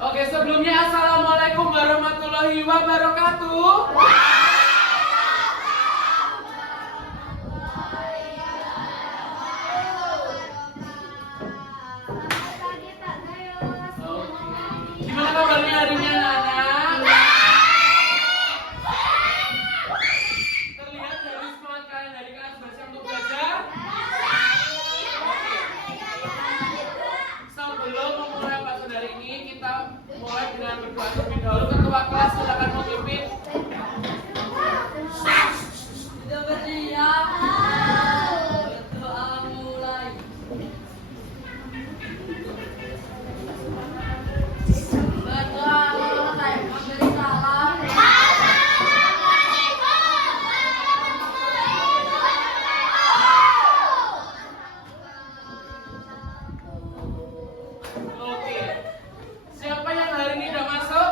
Oke, sebelumnya Assalamualaikum warahmatullahi wabarakatuh. Gimana kabarnya hari ini anak-anak? Terlihat dari semangat kalian dari kelas bersiap untuk belajar. Sebelum memulai pelajaran hari ini, kita mulai dengan berdoa terlebih dahulu. Ketua kelas silakan memimpin. Kita bersiap. Berdoa mulai. Berdoa mulai. Memberi salam. Oke. Siapa yang hari ini udah masuk?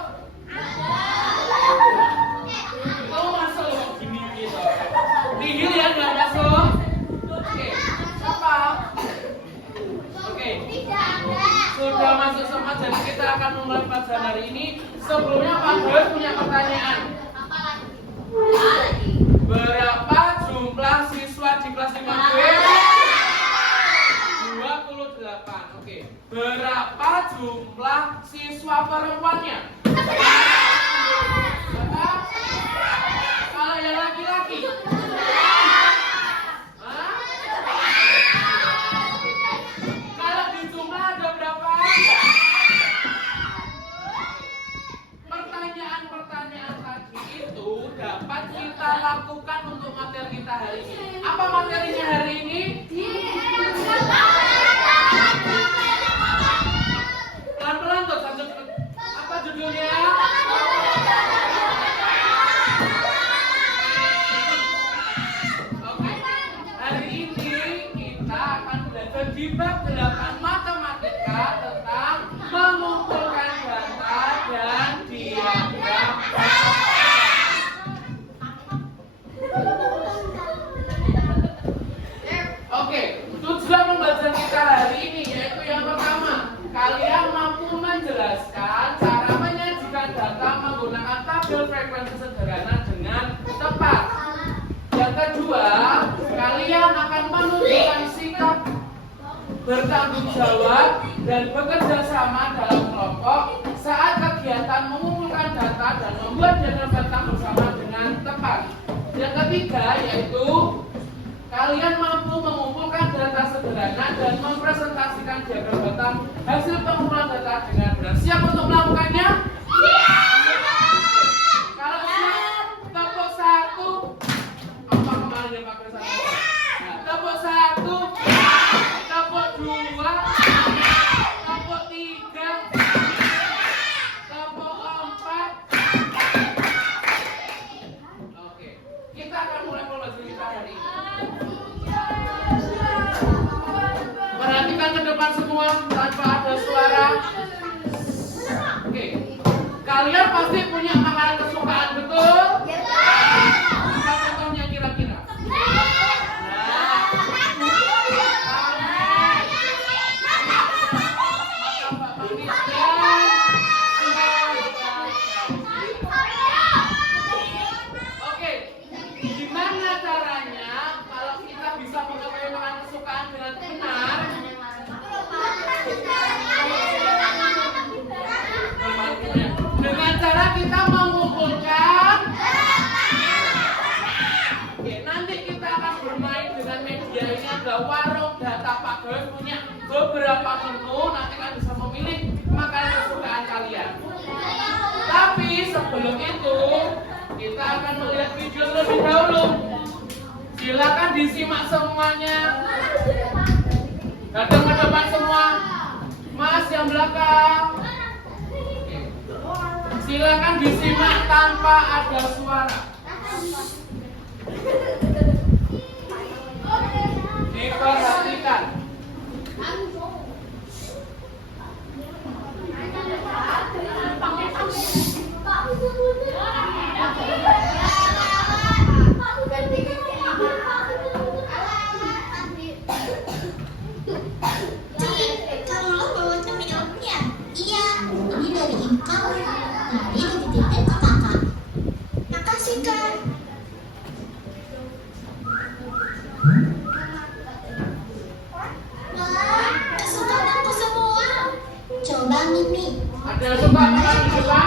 Kamu masuk gini gitu. Nihil ya nggak masuk. Oke. Siapa? Oke. Sudah masuk semua, jadi kita akan memulai pelajaran hari ini. Sebelumnya Pak Doy punya pertanyaan. Berapa jumlah siswa di kelas 5B? 28. Oke. Berapa jumlah siswa perempuannya? Berapa? Kalau yang laki-laki? Hah? Kalau di jumlah ada berapa? Pertanyaan-pertanyaan tadi itu dapat kita lakukan untuk materi kita hari ini. Apa materinya hari ini? Pelan-pelan tuh, apa judulnya? Oke, hari ini kita akan belajar di bab 8 matematika tentang mengumpulkan data dan diagram. Oke, tujuan pembelajaran kita hari ini yaitu yang pertama, kalian mampu menjelaskan cara menyajikan data menggunakan tabel frekuensi sederhana dengan tepat. Yang kedua, kalian akan menunjukkan sikap bertanggung jawab dan bekerja sama dalam kelompok saat kegiatan mengumpulkan data dan membuat diagram data bersama dengan tepat. Yang ketiga yaitu kalian mampu mengumpulkan data sederhana dan mempresentasikan diagram data hasil pengumpulan data dengan benar. Siap untuk melakukannya? Kalau siap, tepuk satu. Apa kemarin yang pakai satu? Nah, tepuk satu. Tepuk dua. Tepuk tiga. Tepuk empat. Oke, kita akan mulai pembelajaran kita hari ini. Perhatikan ke depan semua tanpa ada suara. Oke. Kalian pasti punya makanan kesukaan, betul? Apa contohnya kira-kira? Oke. Gimana caranya kalau kita bisa mengetahui makanan kesukaan dengan benar? Dengan cara kita mengumpulkan. Oke, nanti kita akan bermain dengan media ini, adalah warung data. Pak Doy punya beberapa menu, nanti kan bisa memilih makanan kesukaan kalian. Tapi sebelum itu kita akan melihat video terlebih dahulu. Silakan disimak semuanya. Datang ke depan semua. Mas yang belakang. Silakan disimak tanpa ada suara. Diperhatikan. Kalau mau temen-temennya, iya. Ini dari Ika. Tadi dititipin ke kakak. Makasih kak. Wah, kesukaan aku semua. Coba Mimi. Ada yang suka makan juga?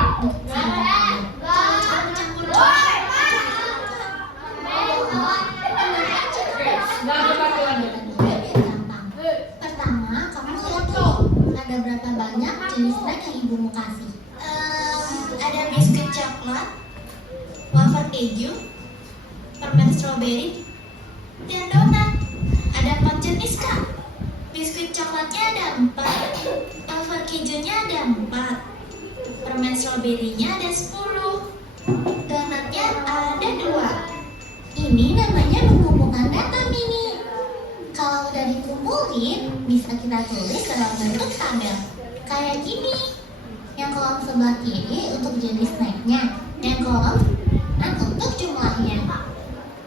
Oke, lanjut lanjut. Pertama, kamu lihat nih, ada berapa banyak jenis snack yang ibumu kasih? Ada biskuit coklat, wafer keju, permen stroberi, dan donat. Ada 4 jenis kak. Biskuit coklatnya ada 4, wafer kejunya ada 4, permen stroberinya ada 10, donatnya ada 2. Ini namanya mengumpulkan data Mini. Kalau udah dikumpulin, bisa kita tulis dalam bentuk tabel. Kayak gini. Yang kolom sebelah kiri untuk jenis snacknya, yang kolom kanan untuk jumlahnya.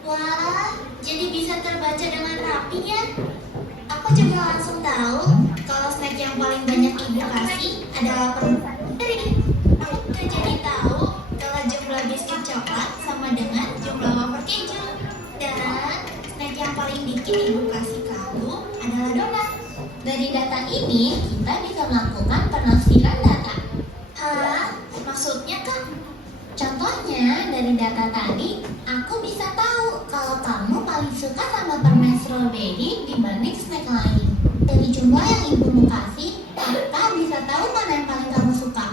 Wah, jadi bisa terbaca dengan rapi ya. Aku juga langsung tahu kalau snack yang paling banyak ibu kasih adalah permen. Aku juga jadi tahu kalau jumlah biskuit coklat sama dengan jumlah wafer keju. Dan snack yang paling dikit ibu kasih kamu adalah donat. Dari data ini, kita bisa melakukan penafsiran data. Hah? Maksudnya kan? Contohnya, dari data tadi, aku bisa tahu kalau kamu paling suka sama permen stroberi dibanding snack lain. Dari jumlah yang ibumu kasih, kakak bisa tahu mana yang paling kamu suka.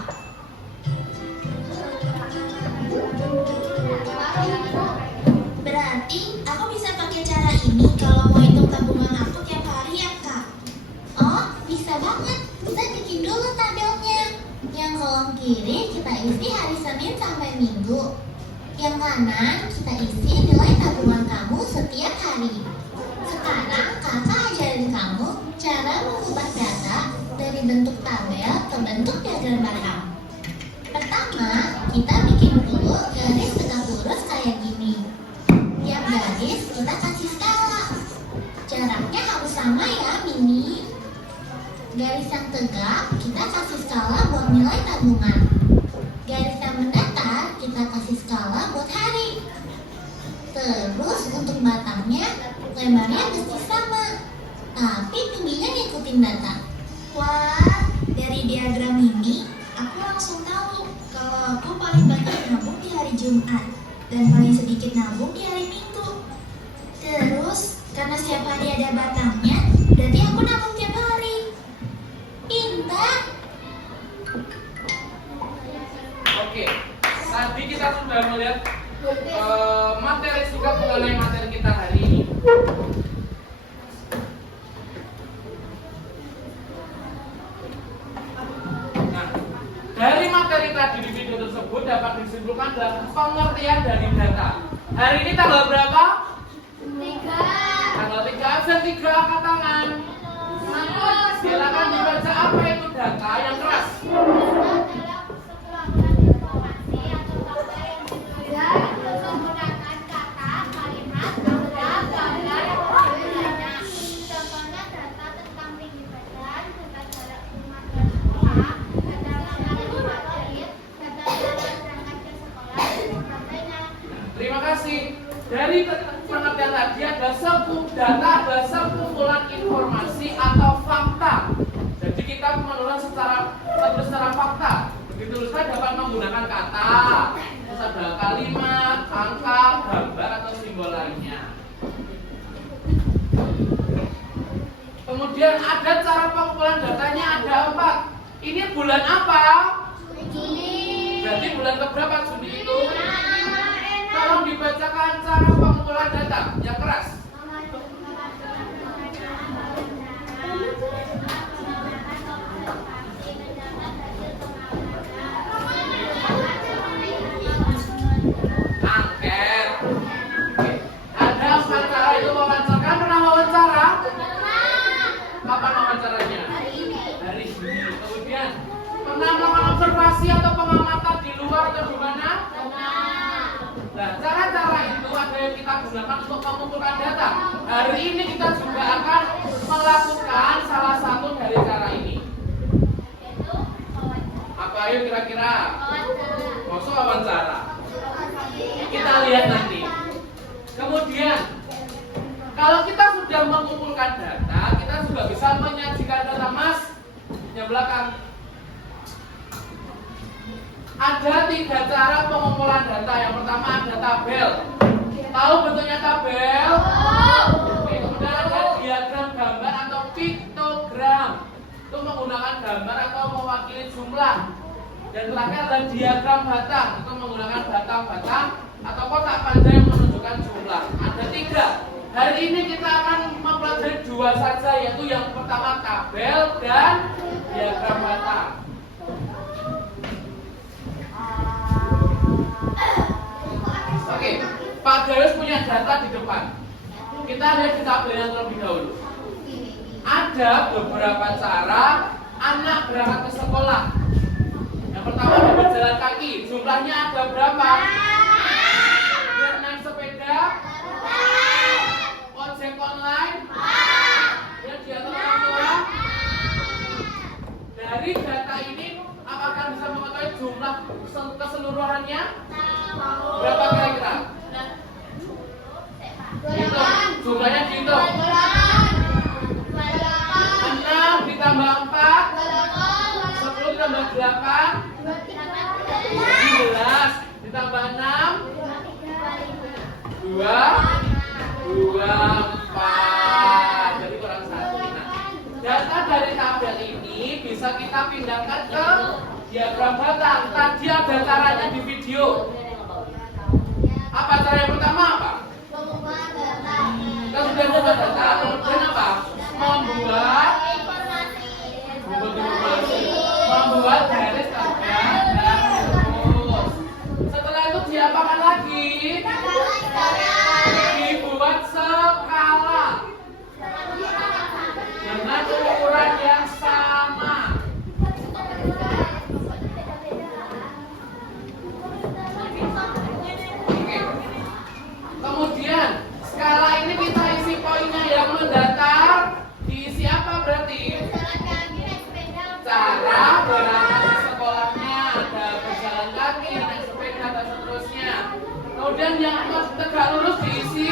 Berarti aku bisa pakai cara ini kalau mau hitung tabungan aku tiap hari ya kak? Oh, bisa banget. Kita bikin dulu tabelnya. Yang kolom kiri kita isi hari Senin sampai Minggu. Yang kanan kita isi nilai tabungan kamu setiap hari. Sekarang kakak ajarin kamu cara mengubah data dari bentuk tabel ke bentuk diagram batang. Pertama, kita bikin dulu garis tegak lurus kayak gini. Tiap garis kita kasih skala. Jaraknya harus sama ya, Mini. Garis yang tegak kita kasih skala buat nilai tabungan. Garis yang mendatar kita kasih skala buat hari. Terus untuk batangnya lebarnya mesti sama, tapi tingginya ngikutin data. Wah, dari diagram ini aku langsung tahu kalau aku paling banyak nabung di hari Jumat dan paling sedikit nabung di hari Minggu. Terus karena setiap hari ada batangnya, berarti aku nabung tiap hari. Pintar. Oke, tadi kita sudah melihat materi singkat mengenai materi kita hari ini. Nah, dari materi tadi di video tersebut dapat disimpulkan dalam pengertian dari data. Hari ini tanggal berapa? 3. Tanggal 3, absen 3 angkat tangan. Silakan dibaca apa itu data yang keras. Terima kasih. Dari pengertian tadi ada data adalah sekumpulan informasi atau fakta. Jadi kita menulis secara fakta. Begitu tuliskan dapat menggunakan kata, terus ada kalimat, angka, gambar atau simbol lainnya. Kemudian ada cara pengumpulan datanya ada 4. Ini bulan apa? Berarti bulan keberapa Juni itu? Tolong dibacakan cara pengumpulan data yang keras. Angket. Oke. Ada 4 cara itu wawancara. Kan pernah wawancara? Kapan wawancaranya? Hari ini. Kemudian pernah melakukan observasi atau pengamatan di luar atau di mana? Nah, cara-cara itu ada yang kita gunakan untuk mengumpulkan data. Hari ini kita juga akan melakukan salah satu dari cara ini. Ayo kira-kira. Masuk wawancara. Kita lihat nanti. Kemudian, kalau kita sudah mengumpulkan data, kita juga bisa menyajikan data, Mas. Yang belakang. Ada 3 cara pengumpulan data. Yang pertama ada tabel. Tahu bentuknya tabel? Oke, kemudian ada diagram gambar atau piktogram. Itu menggunakan gambar atau mewakili jumlah. Dan terakhir ada diagram batang. Itu menggunakan batang-batang atau kotak panjang yang menunjukkan jumlah. Ada 3. Hari ini kita akan mempelajari 2 saja, yaitu yang pertama tabel dan diagram batang. Oke, Pak Gayus punya data di depan. Kita lihat di tabelnya terlebih dahulu. Ada beberapa cara anak berangkat ke sekolah. Yang pertama berjalan kaki. Jumlahnya ada berapa? Yang naik sepeda? Ojek online? Yang diantar orang tua? Dari data ini, apakah bisa mengetahui jumlah keseluruhannya? Berapa kira-kira? Hitung. Jumlahnya dihitung. 6 ditambah 4, 10 ditambah 8, 11 ditambah 6, 2, 4. Jadi kurang 1. Nah, data dari tabel ini bisa kita pindahkan ke diagram batang. Tadi ada caranya di video. Apa cara yang pertama apa? Kita sudah membuat data, kemudian apa? Membuat garis tabel dan terus. Setelah itu diapakan lagi? Dibuat skala dengan ukuran yang sama. Oke. Kemudian skala ini kita isi poinnya yang mendatar. Diisi apa berarti? Cara berangkat ke sekolahnya, ada berjalan kaki, naik sepeda dan seterusnya. Kemudian yang tegak lurus diisi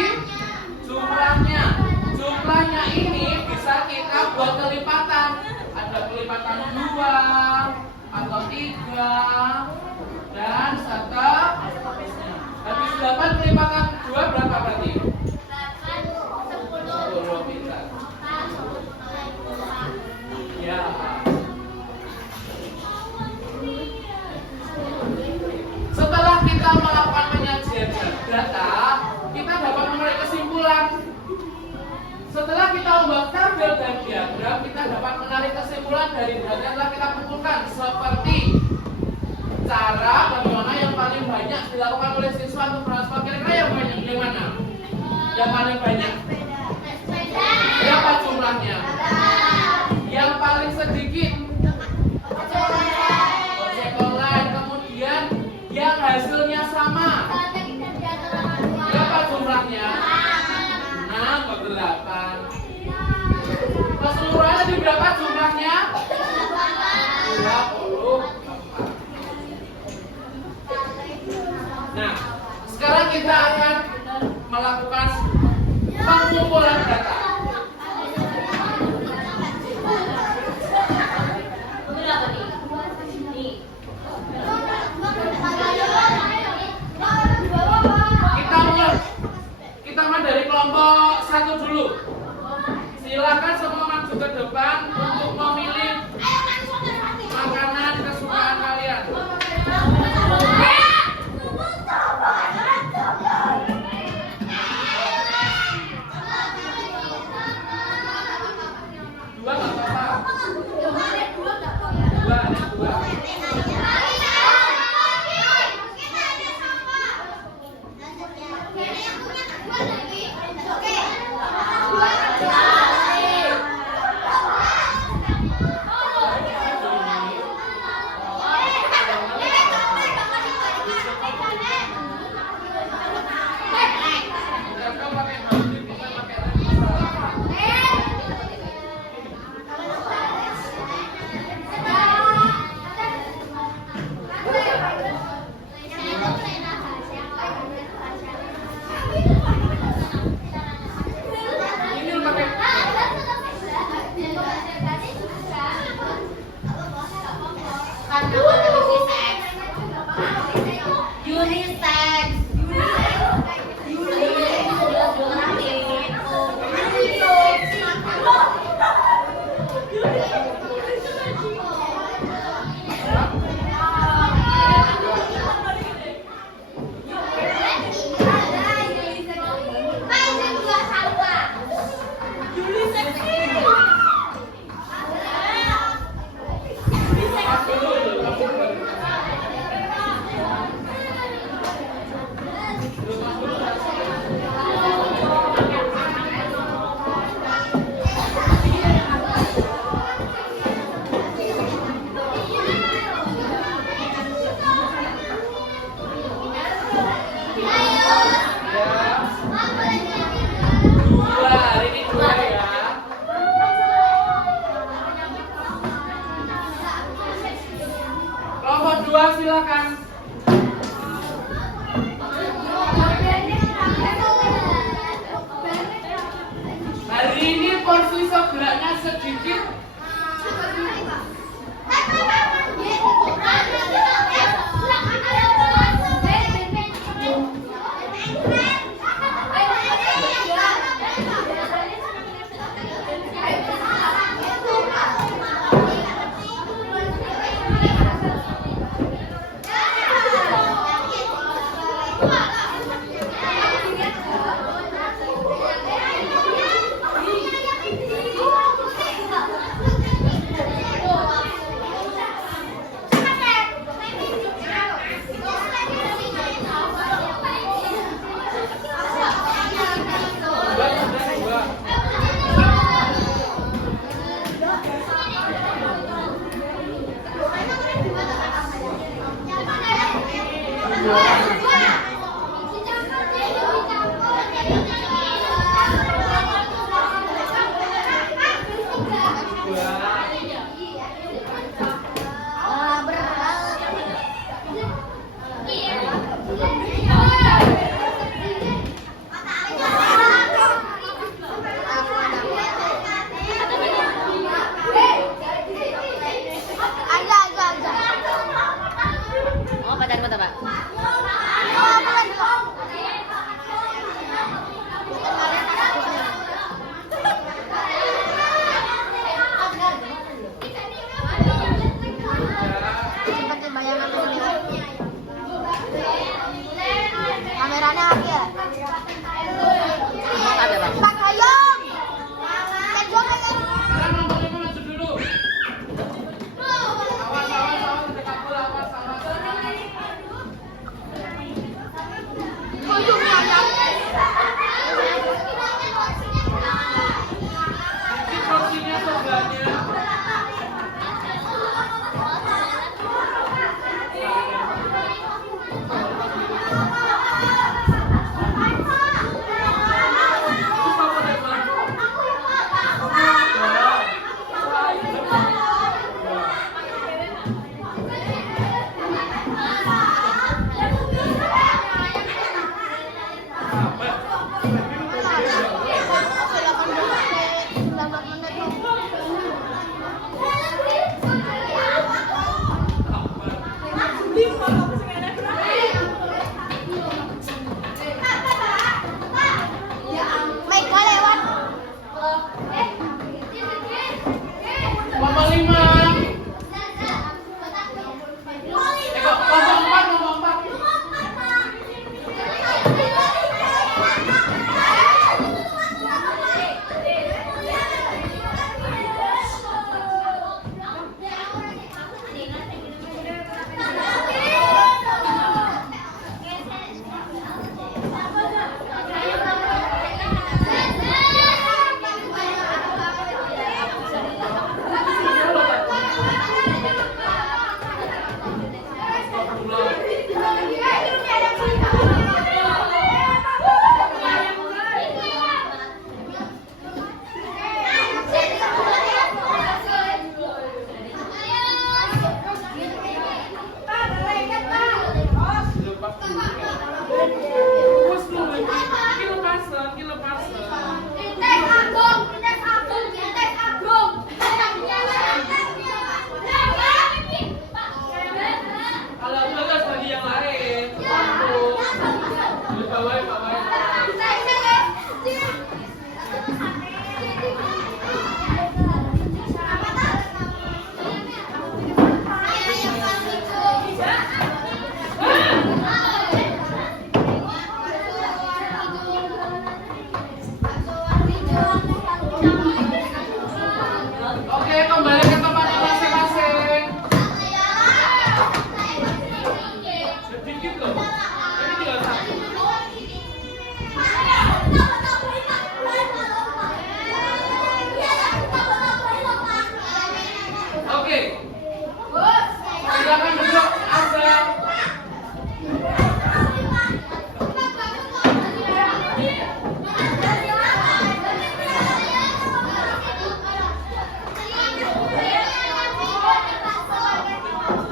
jumlahnya. Jumlahnya ini bisa kita buat kelipatan. Ada kelipatan 2 atau 3 dan seterusnya. Habis 8 kelipatan 2 berapa berarti? 10 pintar. Ya. Setelah kita melakukan penyajian data, kita dapat menarik kesimpulan. Setelah kita membuat tabel dan diagram, kita dapat menarik kesimpulan dari data yang telah kita kumpulkan, seperti cara bagaimana yang paling banyak dilakukan oleh siswa untuk transport. Kira-kira yang banyak yang mana? Yang paling banyak? Berapa jumlahnya? Yang paling sedikit? Ojek online. Kemudian yang hasilnya sama? Berapa jumlahnya? 6 atau 8? Keseluruhannya di berapa jumlahnya? 24. Nah, sekarang kita akan melakukan pengumpulan data. Kita mulai dari kelompok 1 dulu. Silakan semua maju ke depan untuk memilih makanan kesukaan kalian. 2 silakan. Hari ini porsi sop geraknya sedikit. Oh, pacaran mata, Pak. Cepetin bayangan dulu. Kameranya apa ya? Ada, Pak. Pak Hayong. Pegang aja. Sekarang nomor 5 maju dulu. Awas, dekat bola, awas. Ini porsinya sebelahnya. Mega lewat. Nomor 5. Nomor 4. Kalau bagus bagi yang lain. Bawah. Oke, kembali ke tempatnya masing-masing. Sedikit loh. Ini tinggal satu. Oke. Silakan duduk, Azam.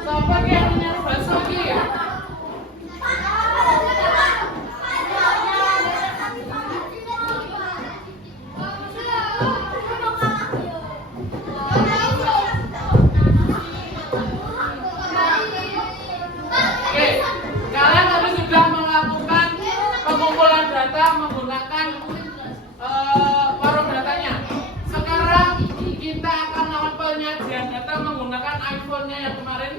Sampai yang nervous teman-temannya yang kemarin?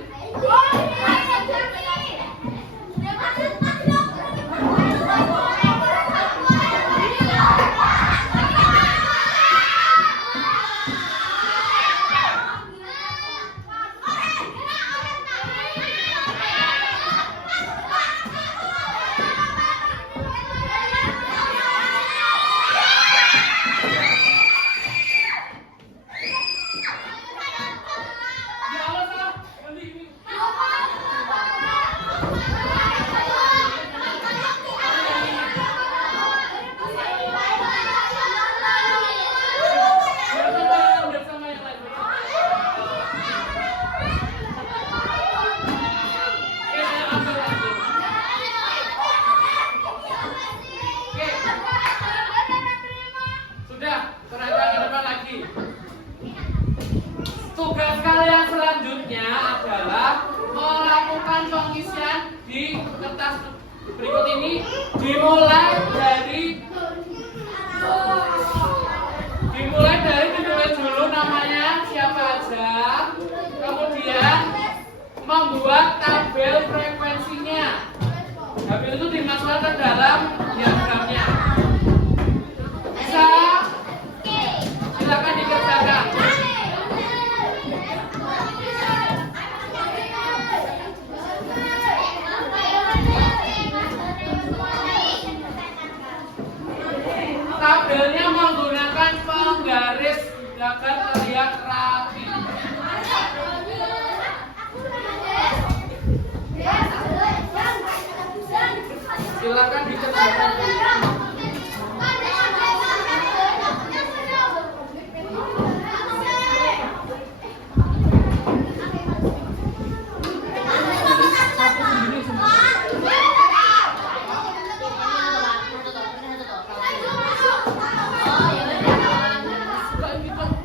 Ya Allah, salah. Ini. Biar sama yang lain. Oke, saya ambil lagi. Oke. Sudah, serahkan ke depan lagi. Tugas kalian selanjutnya adalah melakukan pengisian di kertas berikut ini, dimulai dari ditulis dulu namanya siapa aja, kemudian membuat tabel frekuensinya, habis itu dimasukkan ke dalam diagramnya. Bisa? Silakan dikerjakan. Tabelnya menggunakan penggaris agar terlihat rapi. Silakan dikerjakan.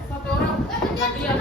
Satu orang gantian.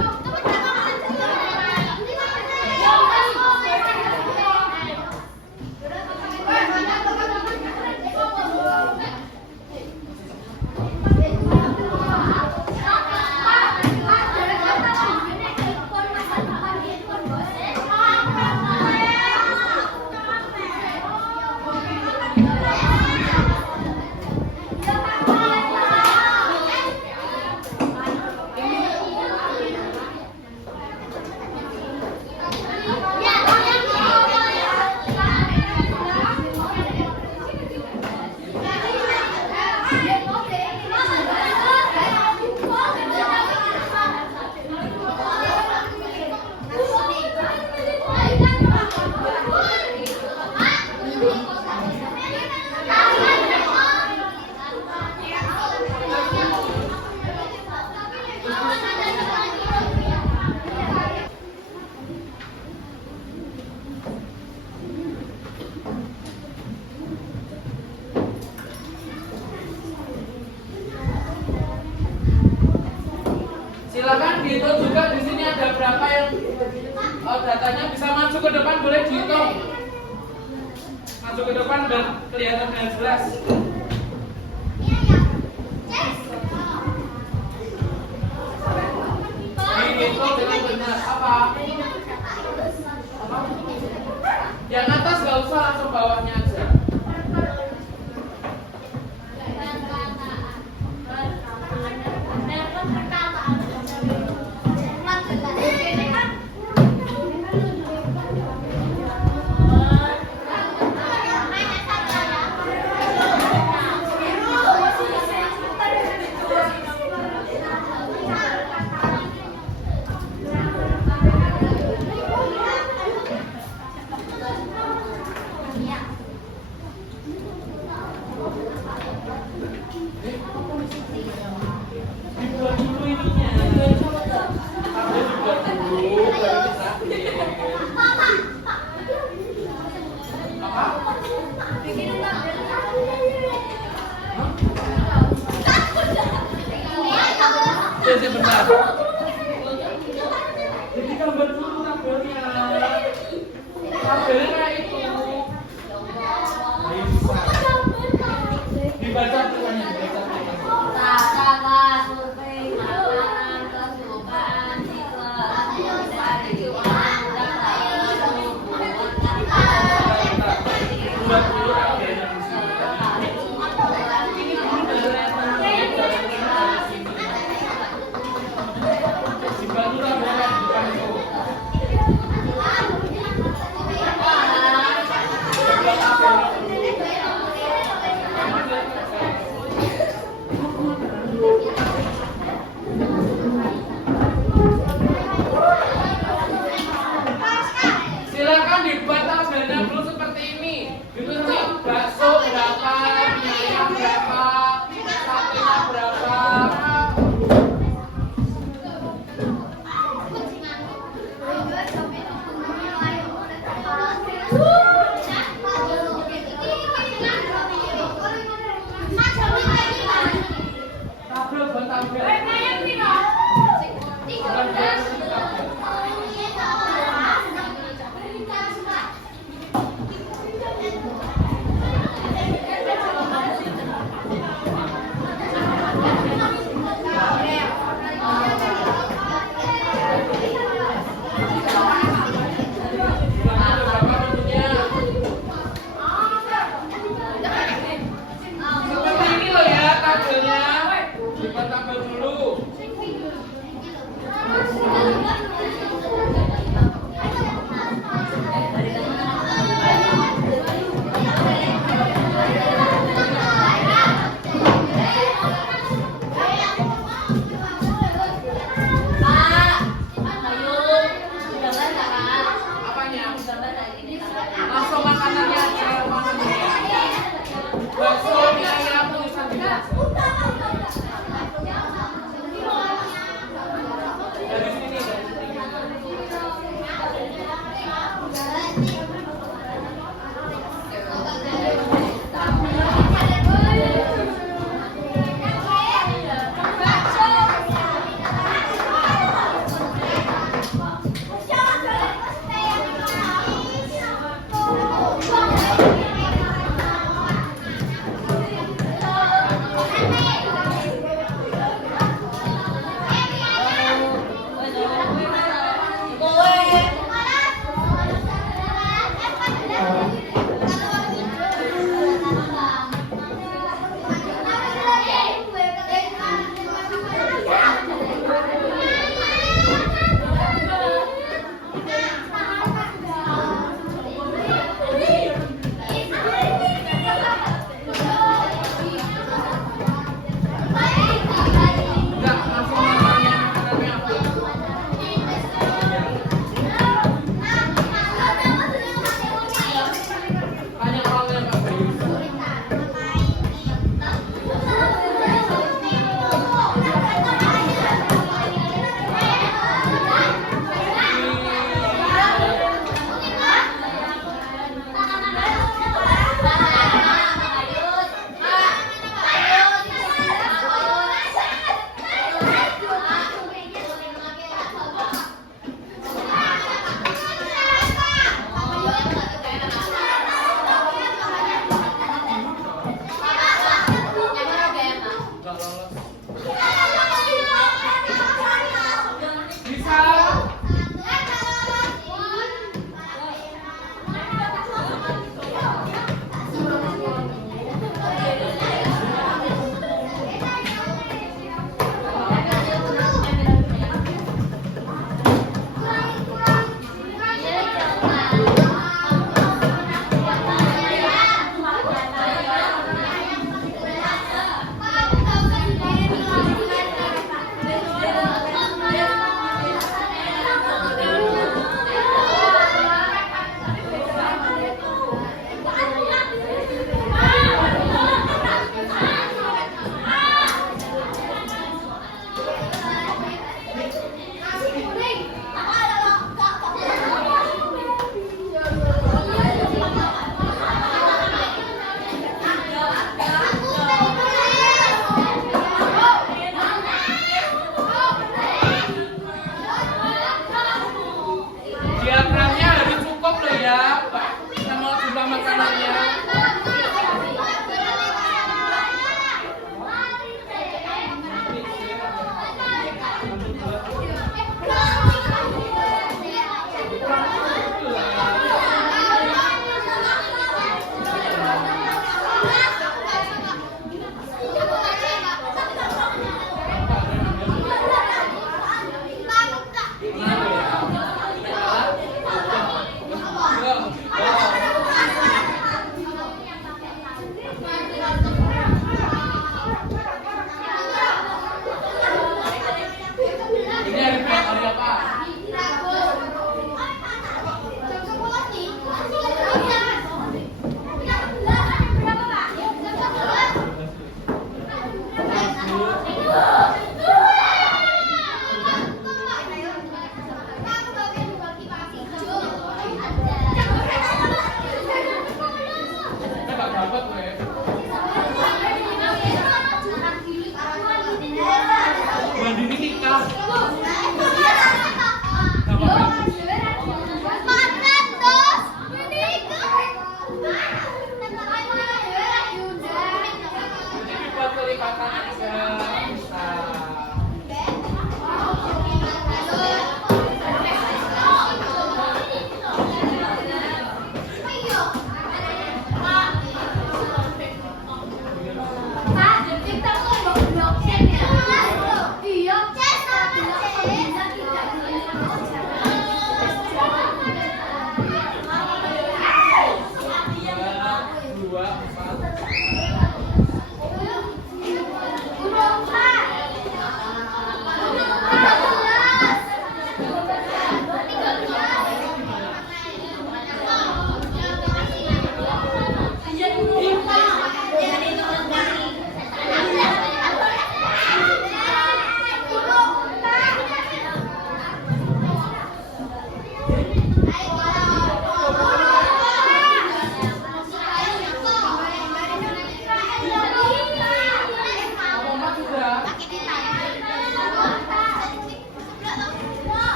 Silakan dihitung juga di sini ada berapa yang datanya bisa maju ke depan, boleh dihitung. Maju ke depan dan kelihatan dengan jelas. Dihitung dengan benar. Apa? Yang atas nggak usah, langsung bawahnya aja. Dibuat dulu ininya. Ada dibuat dulu, baru disakin. Apa? Jadi benar. Jadi gambar dulu tabelnya. Tabelnya itu. Ayo bisa. Dibaca tulisannya, dibaca tulisannya. ya, Pak. Sama jumlah makanannya. Ini hari apa?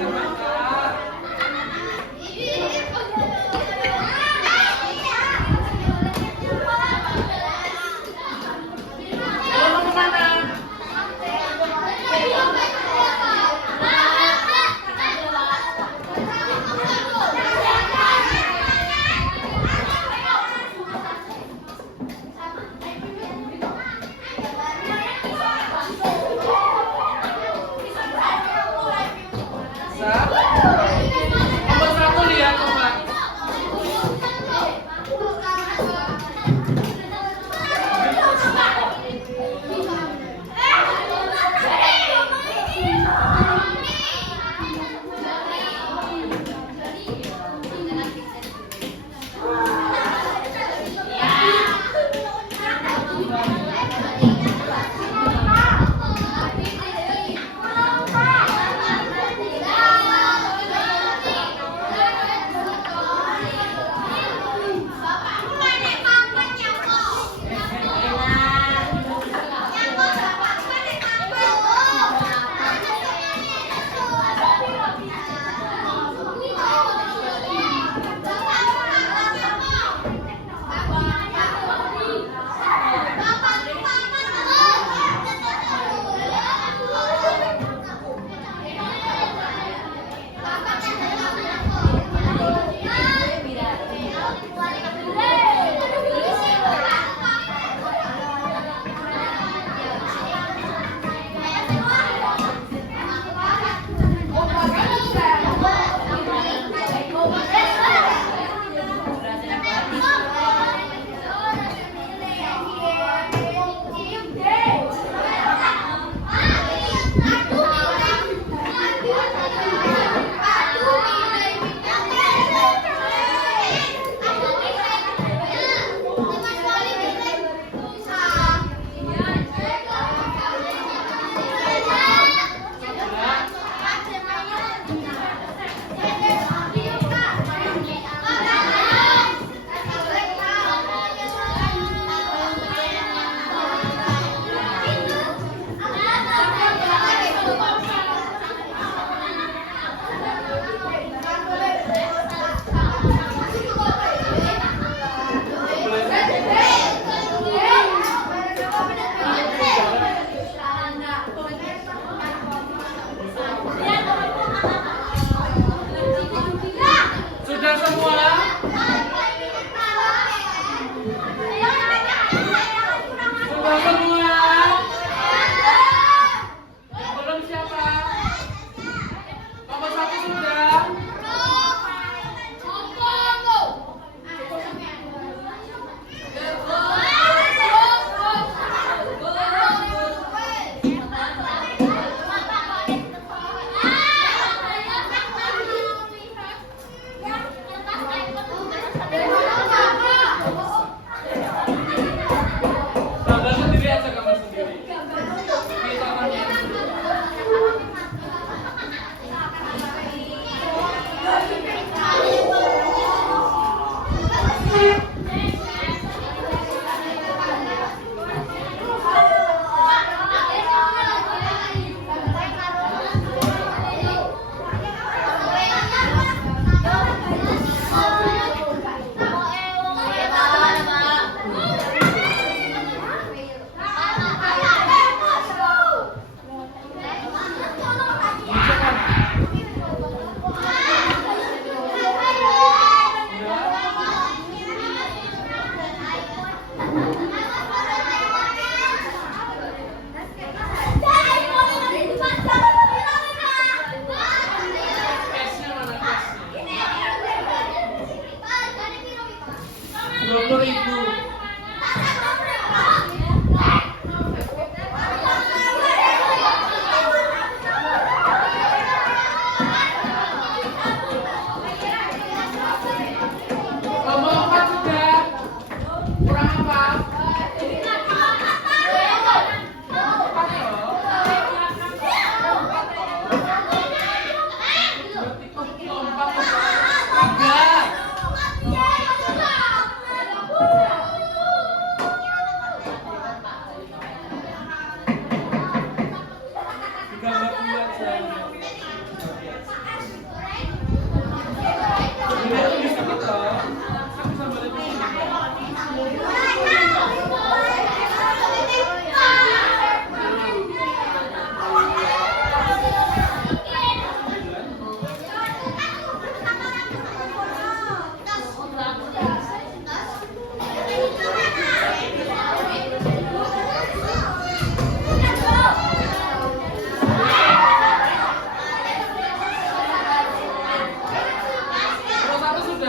Mau kemana? Nomor 1 lihat Mbak.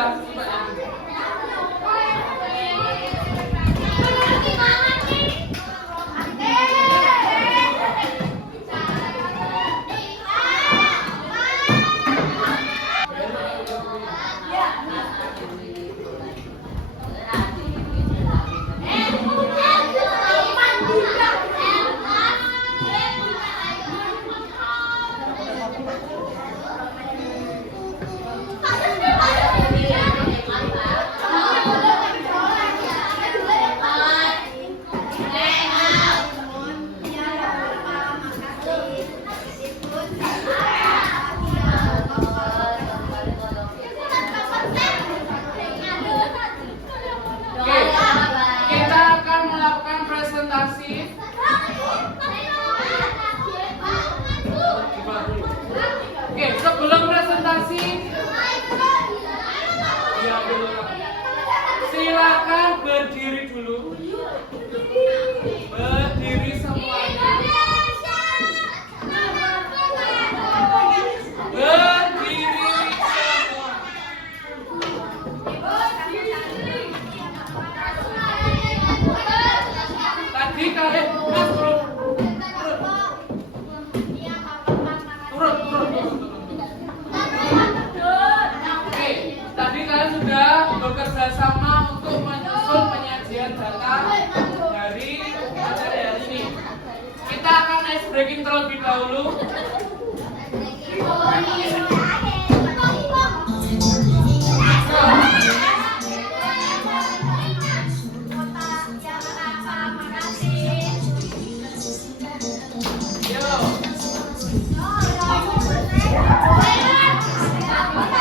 sudah, coba ya. Oke, kita akan melakukan presentasi. Oke, sebelum presentasi, ya, silakan berdiri dulu. Berdiri semuanya. Berdiri semua. Tadi kalian turun. Oke, tadi kalian sudah bekerja sama untuk menyusun penyajian data dari materi hari ini. Kita akan ice breaking terlebih dahulu.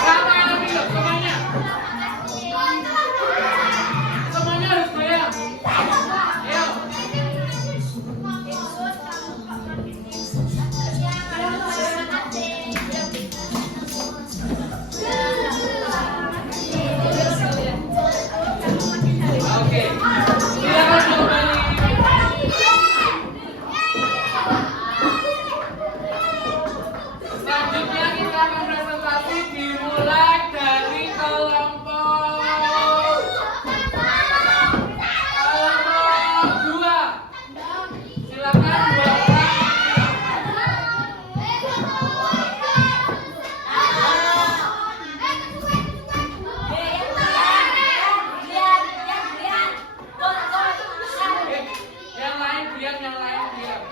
Siapa yang lebih loh? Semuanya harus goyang. Ayo. Oke. Silakan kembali. Selanjutnya kita akan presentasi dimulai dari kelompok 2. Silakan buatkan. Yang lain diam.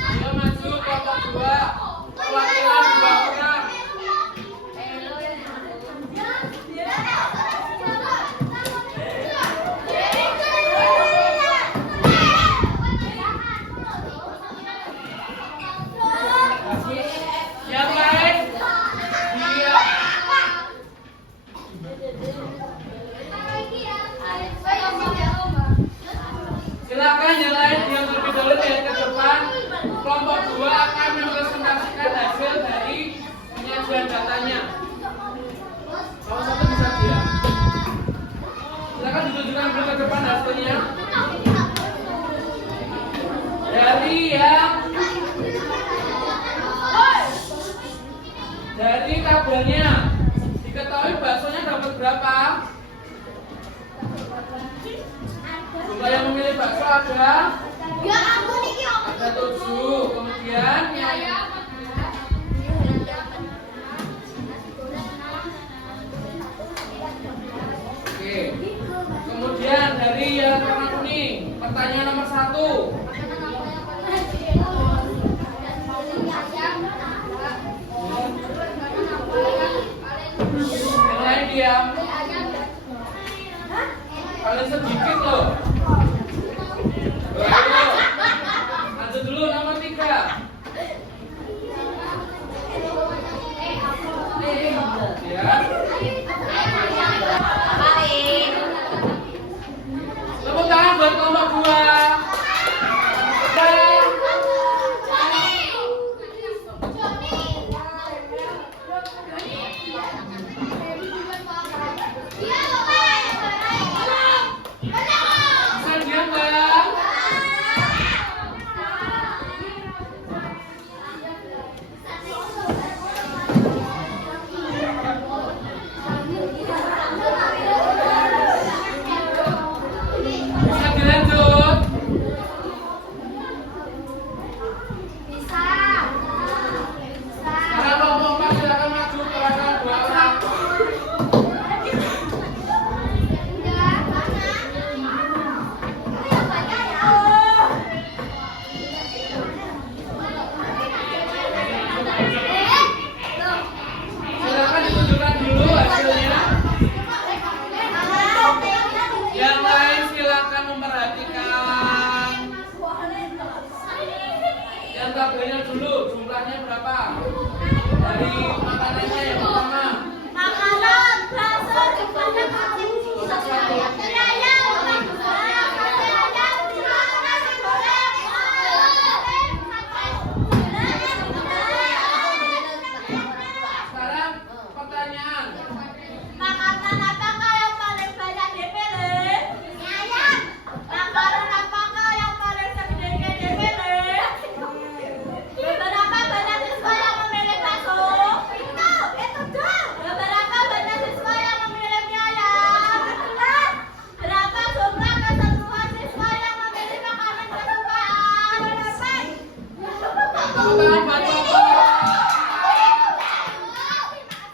Ayo maju kelompok 2. Perwakilan 2 orang. Yang lain diam. Silakan yang lain diam terlebih dahulu ya ke depan. Kelompok 2 akan mempresentasikan hasil dari penyajian datanya. Kalau satu bisa diam. Silakan ditunjukkan dulu ke depan hasilnya. Dari tabelnya diketahui baksonya dapat berapa? Jumlah yang memilih bakso ada 7. Kemudian oke. Kemudian dari yang warna kuning, pertanyaan nomor 1. Yang lain diam. Kalian sedikit loh. Ayo, lanjut dulu nomor 3. Dari makanannya yang pertama. Makanan, bakso, coklat, nasi, mie ayam, sate ayam, nasi goreng, Sekarang pertanyaan. makanan apakah yang paling banyak dipilih? Mie ayam. Makanan apakah yang paling sering dipilih? Beberapa banyak siswa yang memilih bakso. Itu dong. Beberapa banyak siswa yang memilih mie ayam. Berapa jumlah keseluruhan siswa yang memilih makanan kesukaan? Tepuk tangan buat kelompok.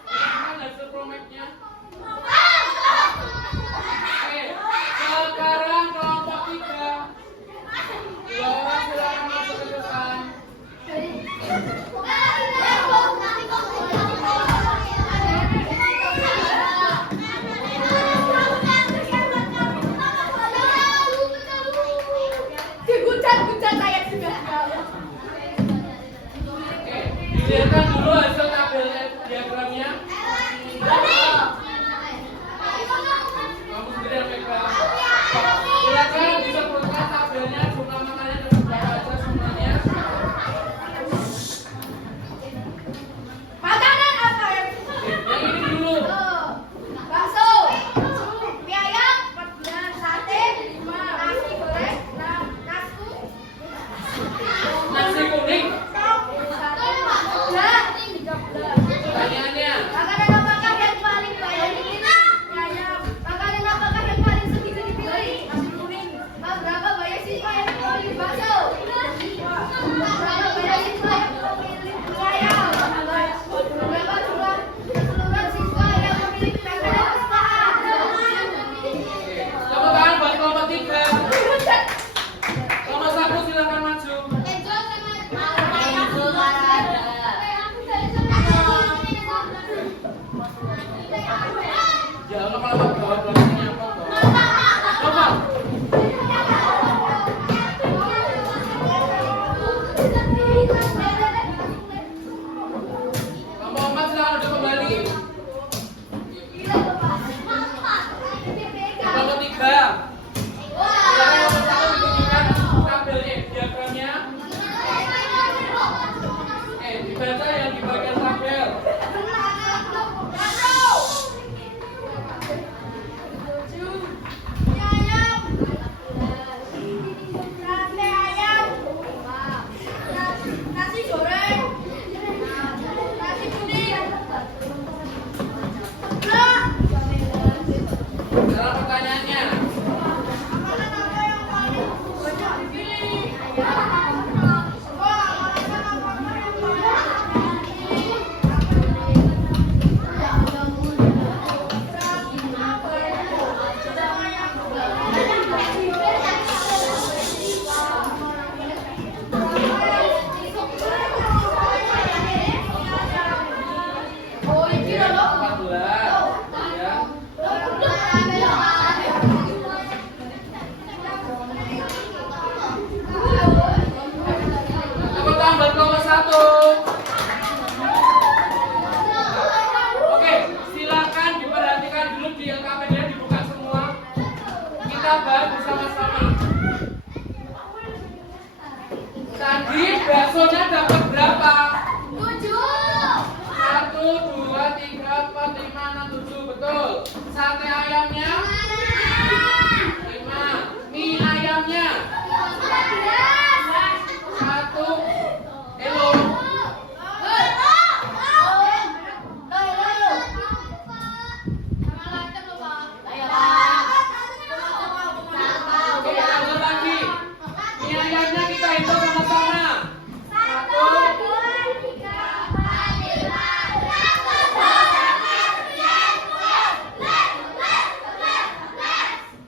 Mana hasil promeknya? Oke, sekarang kelompok 3. 2 orang silakan masuk ke depan. Digucat-gucat saya juga. Oke, dilihatkan dulu hasil tabel diagramnya. Kamu sendiri yang pegang. Silakan disebutkan tabelnya, jumlah makanan dan berapa aja semuanya. Makanan apa yang Oke, yang ini dulu. bakso, mie ayam, 14, sate, 5, nasi goreng, nasi Nasi kuning. coklat. Pertanyaannya. Makanan apakah yang paling banyak dipilih? Mie ayam. Makanan apakah yang paling sedikit dipilih? Nasi kuning. Berapa banyak siswa yang memilih bakso? Berapa banyak siswa yang memilih mie ayam? Berapa jumlah keseluruhan siswa yang memilih makanan kesukaan? Tepuk tangan buat kelompok 3. Kelompok 1 silakan maju. Ya Allah, kelompok bawah belakangnya apa kok? Coba. Kelompok 4 silakan duduk kembali. Kelompok 3. Silakan kelompok 1 ditunjukkan tabelnya, diagramnya. Dibaca yang di bagian tabel. Nasi goreng, nasi kuning, Sekarang pertanyaannya. makanan apa yang paling banyak dipilih? Oh, ini loh. 14. Ya. Tepuk tangan buat kelompok 1. Oke, silakan diperhatikan dulu di LKPD dibuka semua. Kita bahas bersama-sama. Tadi baksonya dapat berapa? 1, 2, 3, 4, 5, 6, 7. Betul. Sate ayamnya 5. Mie ayamnya 1. Hello. Oke, tambah lagi. Mie ayamnya kita hitung sama-sama. 1.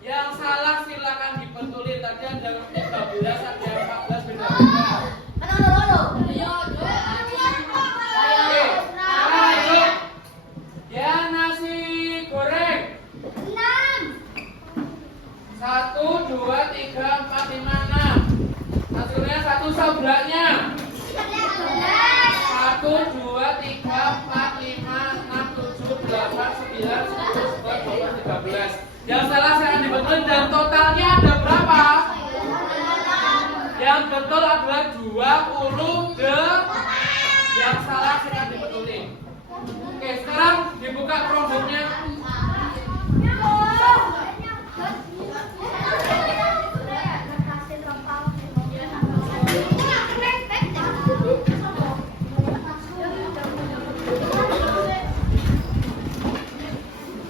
Yang salah silakan dibetulin. Tadi ada 13, ada 14 beda-beda. Oke, sekarang lanjut. Ya, nasi goreng. 1, 2, 3, 4, 5, 6. Hasilnya 1 sabraknya. 1, 2, 3, 4, 5, 6, 7, 8, 9, 10, 11, 12, 13. Yang salah saya akan dibetulin dan totalnya ada berapa? Yang betul adalah 20. Yang salah saya akan dibetulin. Oke, sekarang dibuka Chromebooknya.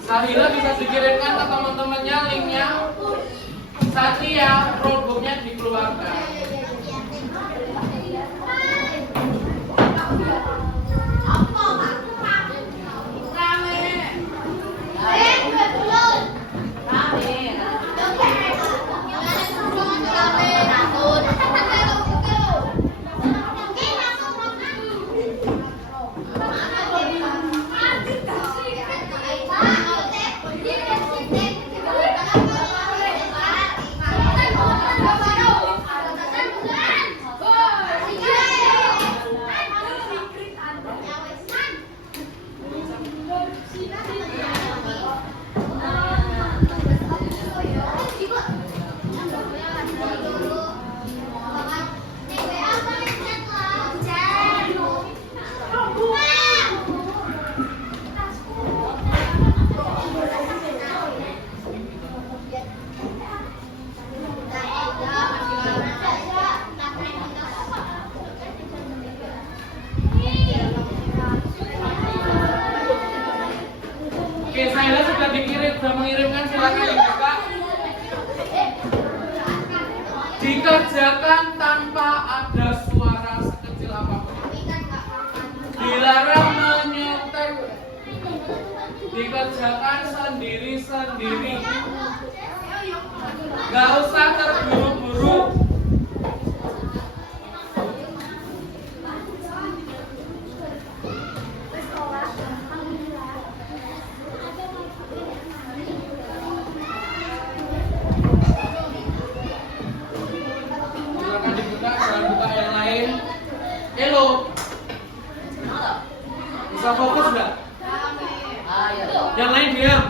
Sahila bisa dikirimkan ke teman-temannya linknya. Satria, Chromebooknya dikeluarkan. Oke, saya sudah sudah mengirimkan, silakan dibuka. Dikerjakan tanpa ada suara sekecil apapun. Dilarang menyontek. Dikerjakan sendiri-sendiri. Gak usah terburu-buru. Silakan dibuka, jangan buka yang lain. Hello. Bisa fokus nggak? Yang lain diam.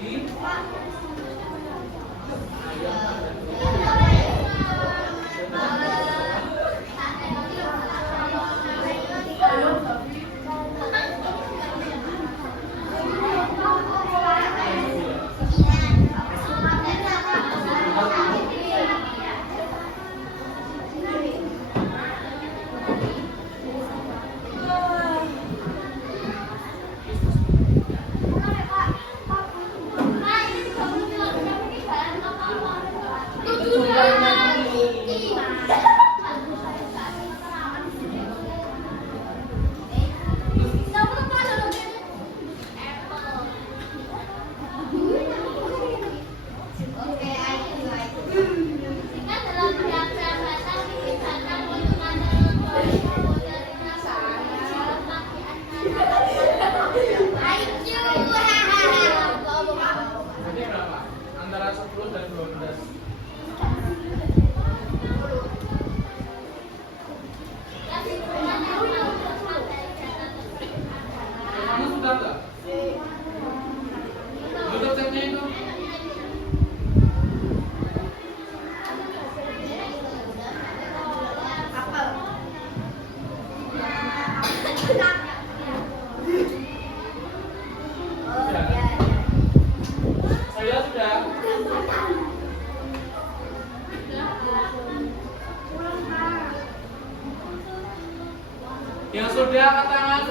lagi. Ayo. Jadi berapa? Antara 10 dan 12. Kamu sudah enggak? Tutup chatnya itu. Saya sudah. Yang sudah angkat tangan.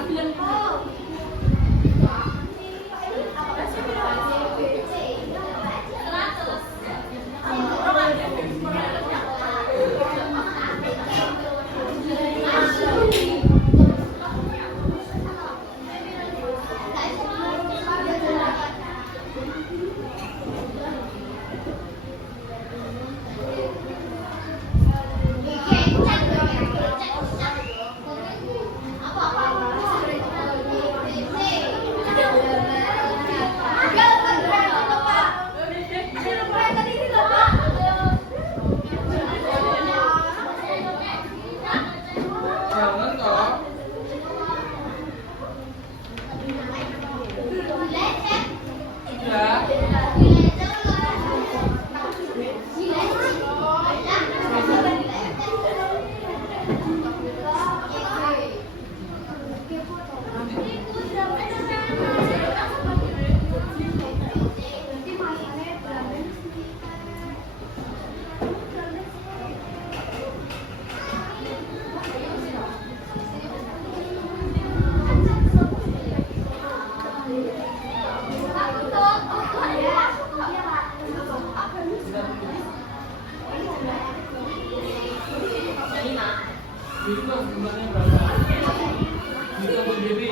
Jangan toh. Ya. Itu kan jumlahnya berapa? Bisa berdiri.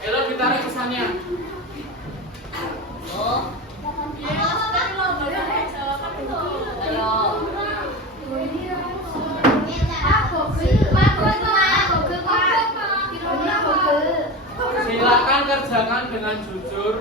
Elo ditarik kesannya. Silakan kerjakan dengan jujur.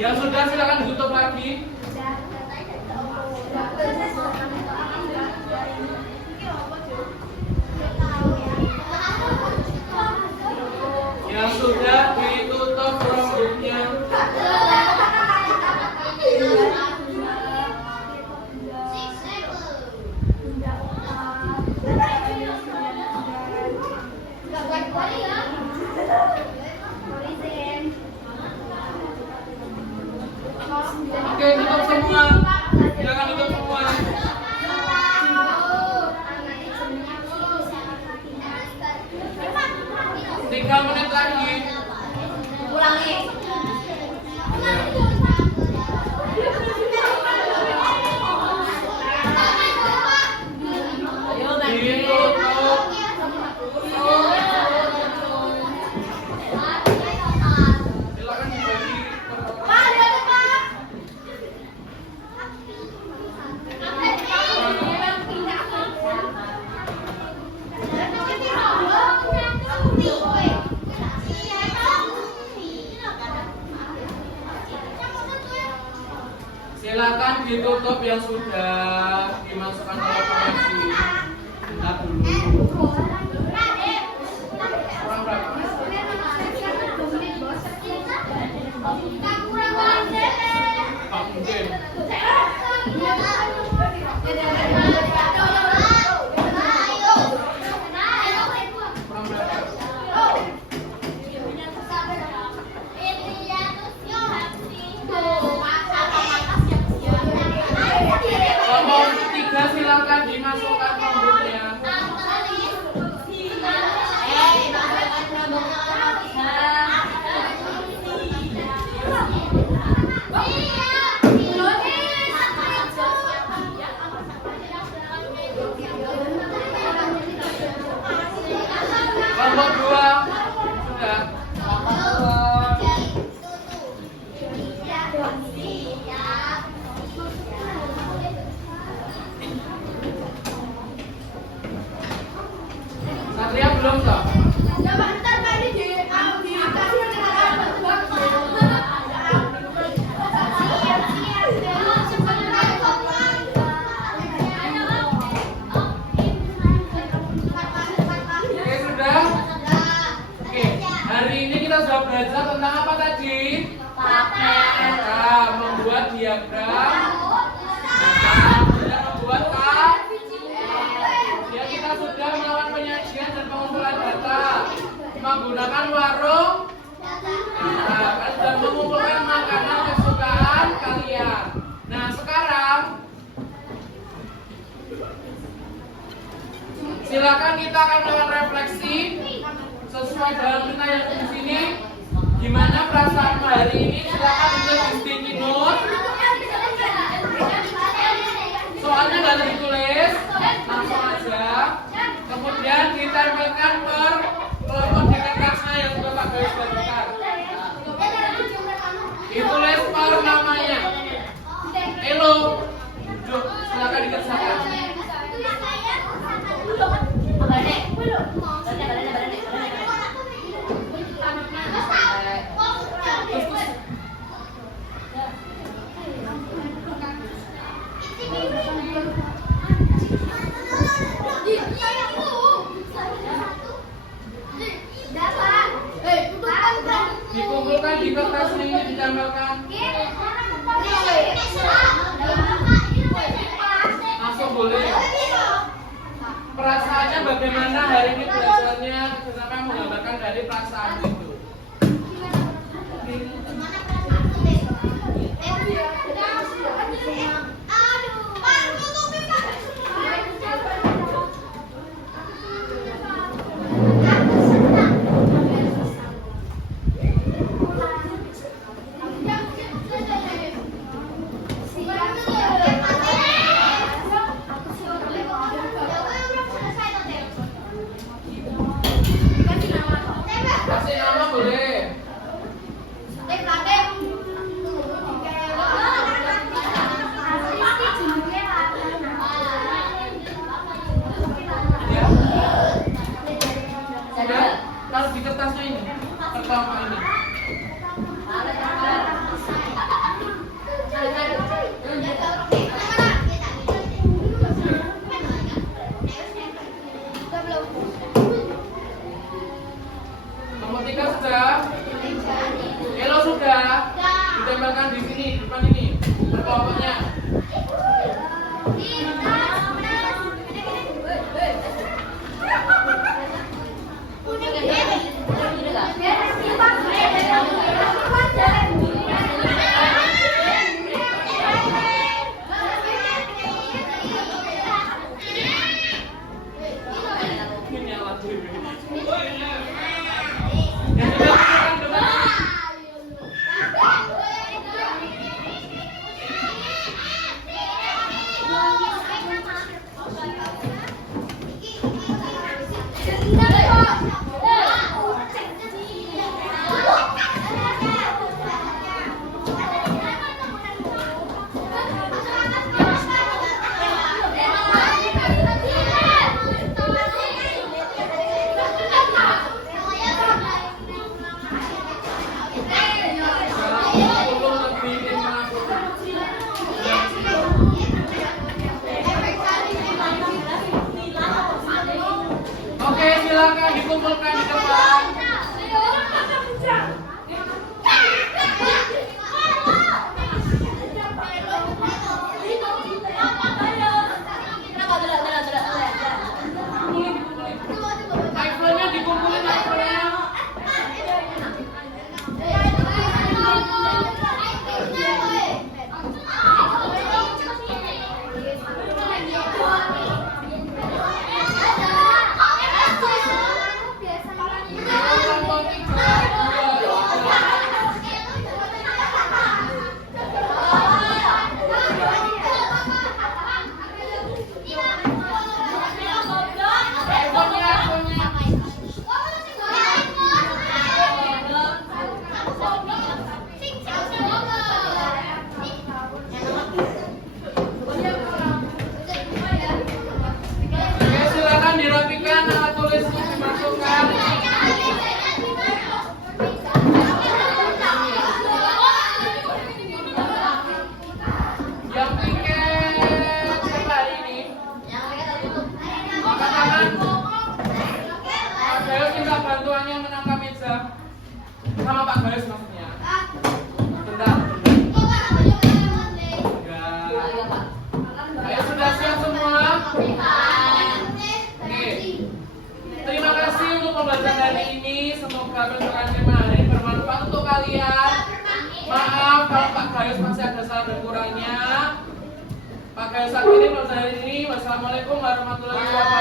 Yang sudah silakan ditutup lagi. Yang sudah ditutup rambutnya. Oke, tutup semua. Silakan tutup semua. 3 menit lagi. Ulangi. silakan ditutup yang sudah dimasukkan oleh koleksi. Bentar dulu. Kurang berapa? Oh, mungkin. Kurang berapa? Nomor 3 silakan dimasukkan nomornya. Nomor 2 sudah. Satria belum toh? Oke, sudah? Oke, hari ini kita sudah belajar tentang apa tadi? Nah, membuat diagram. Dan membuat ya, kita sudah melakukan penyajian dan pengumpulan data menggunakan warung. Nah, kalian sudah mengumpulkan makanan kesukaan kalian. Nah, sekarang silakan kita akan melakukan refleksi sesuai dalam kita yang di sini. Gimana perasaanmu hari ini? Silakan ditulis di sticky note. Soalnya nggak ada ditulis, langsung aja. Kemudian ditempelkan per kelompok dekat kelasnya yang sudah Pak garis bawakan. Ditulis per namanya. Elo, duduk, silakan dikerjakan. Dikumpulkan di kertas ini, ditempelkan. Langsung boleh. Perasaannya bagaimana hari ini belajarnya? Sampai menggambarkan dari perasaan itu. Kasih nama boleh. Ya, kalau di kertasnya ini, pertama ini. Nomor 3 sudah. Elo sudah. Ditempelkan di sini, di depan ini. Kelompoknya. dikumpulkan di depan. iPhone-nya dikumpulin, iPhone-nya. Oke, silakan dirapikan, alat tulisnya dimasukkan. Yang piket siapa hari ini? Angkat tangan. Pak Gayus minta bantuannya menangkap meja. Sama Pak Gayus maksudnya. Bentar. Enggak. Ayo, sudah siap semua? Oke. Terima kasih untuk pembelajaran hari ini. Semoga pembelajaran kemarin bermanfaat untuk kalian. Maaf kalau Pak Gayus masih ada salah dan kurangnya. Pak Gayus akhiri pembelajaran hari ini. Wassalamualaikum warahmatullahi wabarakatuh.